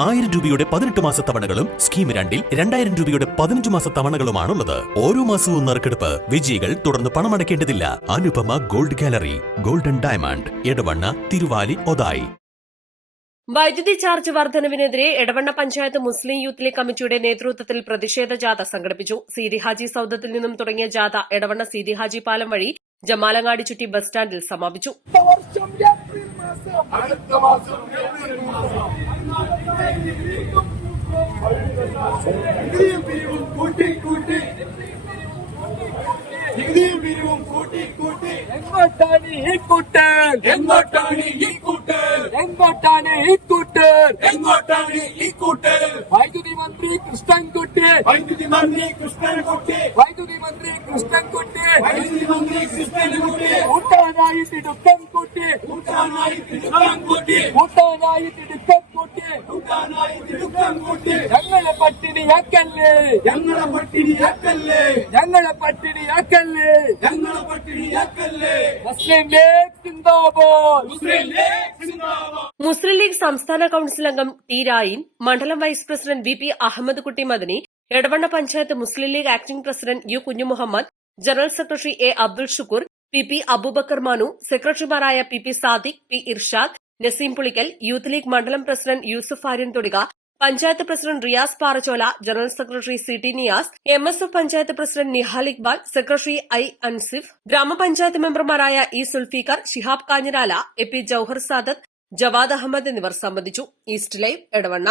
1000 രൂപയുടെ 18 മാസ തവണകളും സ്കീം 2-ൽ 2000 രൂപയുടെ 15 മാസ തവണകളുമാണുള്ളത്. ഓരോ മാസവും നറുക്കെടുപ്പ്. വിജയികൾ തുടർന്ന് പണമടയ്ക്കേണ്ടതില്ല. Anupama gold gallery, golden diamond, Edavanna, Thiruvali, Othayi. വൈദ്യുതി ചാർജ് വർധനവിനെതിരെ Edavanna panchayat Muslim Youth League കമ്മിറ്റിയുടെ നേതൃത്വത്തിൽ പ്രതിഷേധ ജാഥ സംഘടിപ്പിച്ചു. സീതി ഹാജി സൌദത്തിൽ നിന്നും തുടങ്ങിയ ജാഥ എടവണ്ണ സീതി ഹാജി പാലം വഴി ജമാലങ്ങാടി ചുറ്റി ബസ് സ്റ്റാൻഡിൽ സമാപിച്ചു. വൈദ്യുതി മന്ത്രി കൃഷ്ണൻകുട്ടി കൂട്ടാനായിട്ട് ദുഃഖം കൂട്ടി ഞങ്ങളെ പട്ടിണിയാക്കല്ലേ മുസ്ലിം ലീഗ് സിന്ദാബാദ്. മുസ്ലിം ലീഗ് സംസ്ഥാന കൌൺസിൽ അംഗം ടി രായിൻ, മണ്ഡലം vice president V P Ahammed Kutty Madani, Edavanna panchayat Muslim League acting president U Kunjumuhammed, general secretary A Abdul Shukoor, P P Abubacker Manu, സെക്രട്ടറിമാരായ P P Sadiq, P Irshad, Naseem Pulikkal, Youth League മണ്ഡലം പ്രസിഡന്റ് യൂസുഫ് ആര്യൻ തുടങ്ങിയ panchayat president Riyas Parachola, general secretary C T Niyas, MSF panchayat president Nihal Iqbal, secretary I Ansif, ഗ്രാമപഞ്ചായത്ത് മെമ്പർമാരായ E Sulfiqar, Shihab Kanjirala, A P Jauhar Sadath, Jawad Ahammed എന്നിവർ സംബന്ധിച്ചു. East Live, Edavanna.